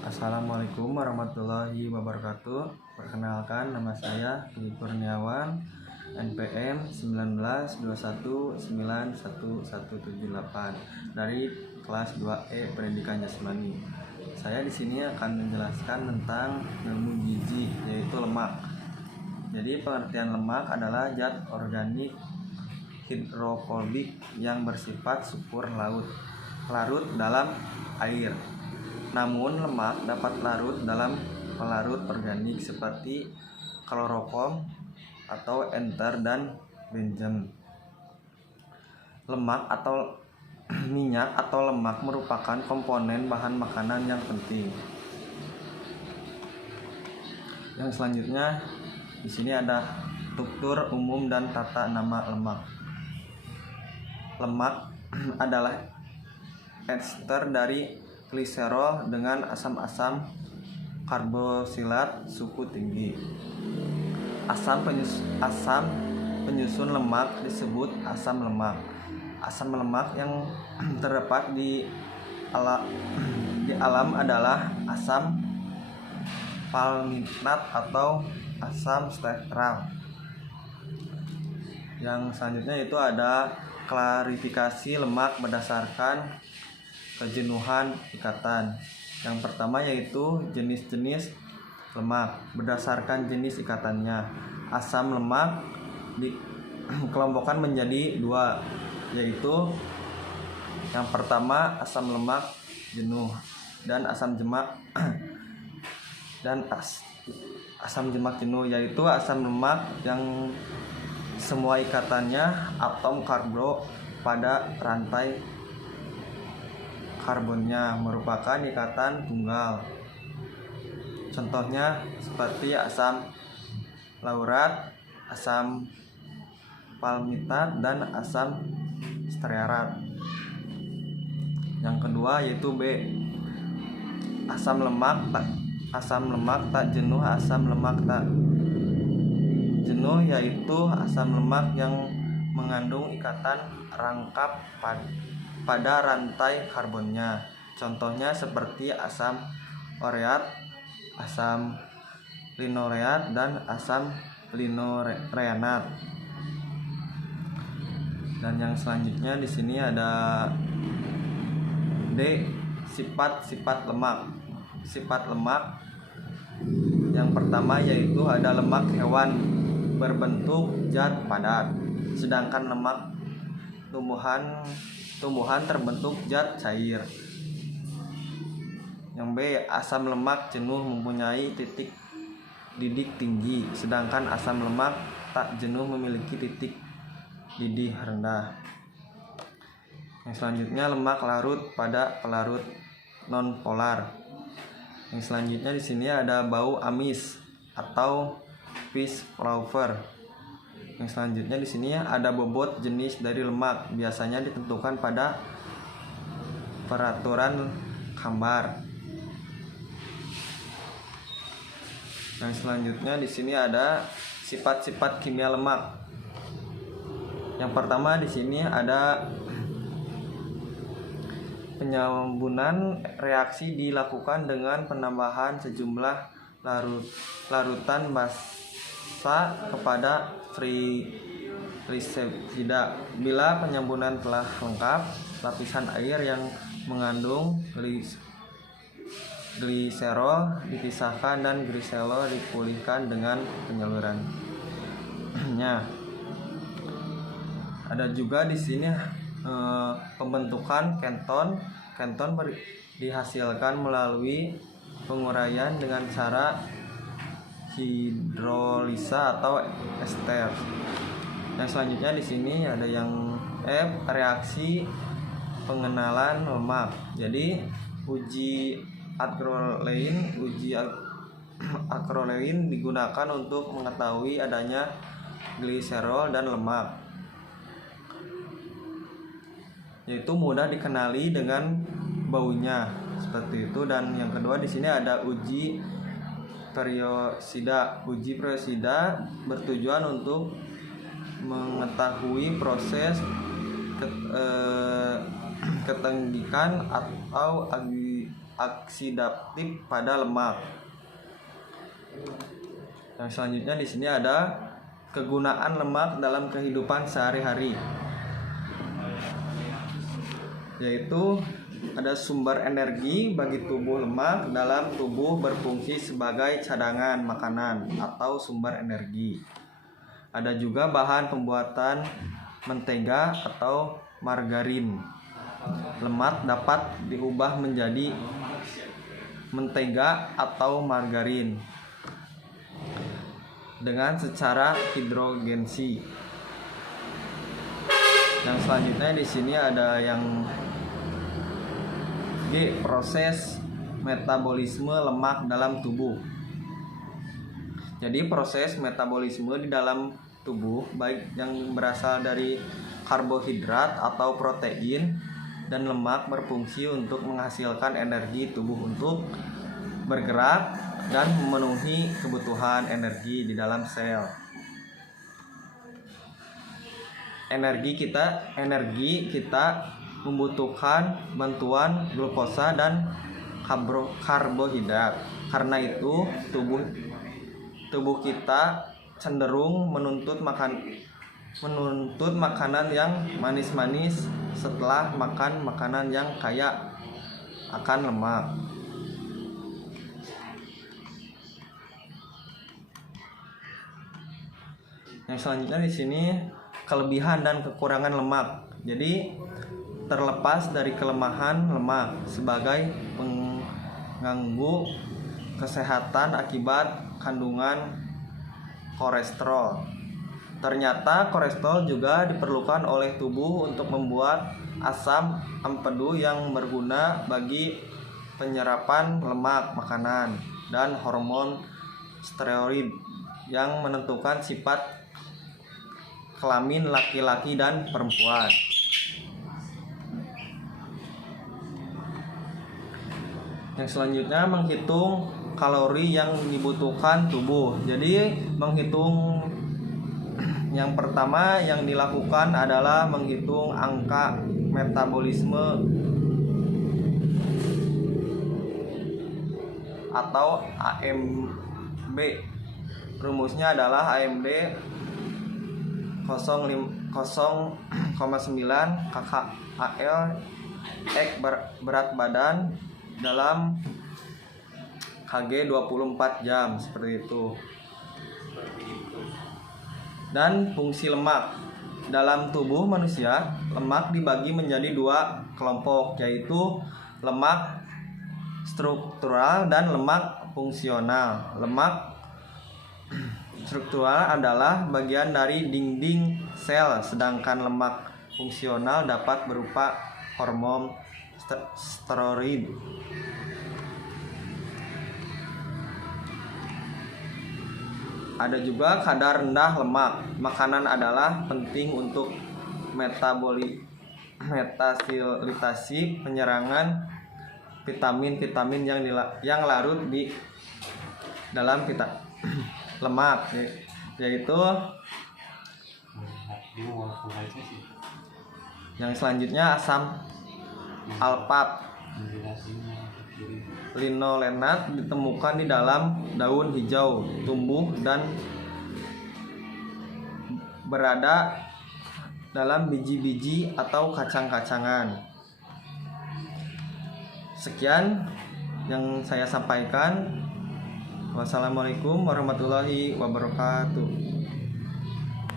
Assalamualaikum warahmatullahi wabarakatuh. Perkenalkan, nama saya Dwi Kurniawan, NPM 1921911178 dari kelas 2E Pendidikan Jasmani. Saya di sini akan menjelaskan tentang ilmu gizi, yaitu lemak. Jadi pengertian lemak adalah zat organik hidrofobik yang bersifat subur larut dalam air. Namun lemak dapat larut dalam pelarut organik seperti kloroform atau enter dan benzene. Lemak atau minyak atau lemak merupakan komponen bahan makanan yang penting. Yang selanjutnya di sini ada struktur umum dan tata nama lemak. Lemak adalah ester dari gliserol dengan asam-asam karboksilat suhu tinggi. Asam penyusun lemak disebut asam lemak. Asam lemak yang terdapat di alam adalah asam palmitat atau asam stearal. Yang selanjutnya itu ada klarifikasi lemak berdasarkan kejenuhan ikatan. Yang pertama yaitu jenis-jenis lemak berdasarkan jenis ikatannya. Asam lemak dikelompokkan menjadi dua, yaitu yang pertama asam lemak jenuh dan asam jemak asam jemak jenuh, yaitu asam lemak yang semua ikatannya atom karbon pada rantai karbonnya merupakan ikatan tunggal. Contohnya seperti asam laurat, asam palmitat, dan asam stearat. Yang kedua yaitu B, asam lemak tak jenuh. Asam lemak tak jenuh yaitu asam lemak yang mengandung ikatan rangkap pada rantai karbonnya. Contohnya seperti asam oreat, asam linoleat, dan asam linorenat. Dan yang selanjutnya di sini ada D, sifat-sifat lemak. Sifat lemak yang pertama yaitu ada lemak hewan berbentuk zat padat, sedangkan lemak tumbuhan terbentuk zat cair. Yang B, asam lemak jenuh mempunyai titik didih tinggi, sedangkan asam lemak tak jenuh memiliki titik didih rendah. Yang selanjutnya lemak larut pada pelarut nonpolar. Yang selanjutnya di sini ada bau amis atau fish flavor. Yang selanjutnya di sini ada bobot jenis dari lemak, biasanya ditentukan pada peraturan kambar. Yang selanjutnya di sini ada sifat-sifat kimia lemak. Yang pertama di sini ada penyambunan reaksi dilakukan dengan penambahan sejumlah larutan basa kepada trigliserida. Bila penyambunan telah lengkap, lapisan air yang mengandung gliserol dipisahkan dan gliserol dipulihkan dengan penyalurannya. Ada juga di sini pembentukan keton. Keton dihasilkan melalui penguraian dengan cara hidrolisa atau ester. Yang selanjutnya di sini ada yang F, reaksi pengenalan lemak. Jadi uji akrolein digunakan untuk mengetahui adanya gliserol dan lemak, yaitu mudah dikenali dengan baunya seperti itu. Dan yang kedua di sini ada uji periosida. Uji periosida bertujuan untuk mengetahui proses ketenggikan atau oksidatif pada lemak. Yang selanjutnya di sini ada kegunaan lemak dalam kehidupan sehari-hari, yaitu ada sumber energi bagi tubuh. Lemak dalam tubuh berfungsi sebagai cadangan makanan atau sumber energi. Ada juga bahan pembuatan mentega atau margarin. Lemak dapat diubah menjadi mentega atau margarin dengan secara hidrogenasi. Yang selanjutnya di sini ada yang G, proses metabolisme lemak dalam tubuh. Jadi proses metabolisme di dalam tubuh, baik yang berasal dari karbohidrat atau protein dan lemak, berfungsi untuk menghasilkan energi tubuh untuk bergerak dan memenuhi kebutuhan energi di dalam sel. Energi kita membutuhkan bantuan glukosa dan karbohidrat. Karena itu tubuh kita cenderung menuntut makanan yang manis-manis setelah makan makanan yang kaya akan lemak. Yang selanjutnya di sini kelebihan dan kekurangan lemak. Jadi terlepas dari kelemahan lemak sebagai pengganggu kesehatan akibat kandungan kolesterol, ternyata kolesterol juga diperlukan oleh tubuh untuk membuat asam empedu yang berguna bagi penyerapan lemak makanan dan hormon steroid yang menentukan sifat kelamin laki-laki dan perempuan. Yang selanjutnya menghitung kalori yang dibutuhkan tubuh. Jadi menghitung, yang pertama yang dilakukan adalah menghitung angka metabolisme atau AMB. Rumusnya adalah AMB 0,9 kcal X berat badan dalam Kg 24 jam, seperti itu. Dan fungsi lemak dalam tubuh manusia, lemak dibagi menjadi dua kelompok, yaitu lemak struktural dan lemak fungsional. Lemak struktural adalah bagian dari dinding sel, sedangkan lemak fungsional dapat berupa hormon steroid. Ada juga kadar rendah lemak. Makanan adalah penting untuk metabolisasi penyerangan vitamin-vitamin yang larut di dalam lemak, yaitu yang selanjutnya asam alpat linolenat ditemukan di dalam daun hijau, tumbuh dan berada dalam biji-biji atau kacang-kacangan. Sekian yang saya sampaikan. Wassalamualaikum warahmatullahi wabarakatuh.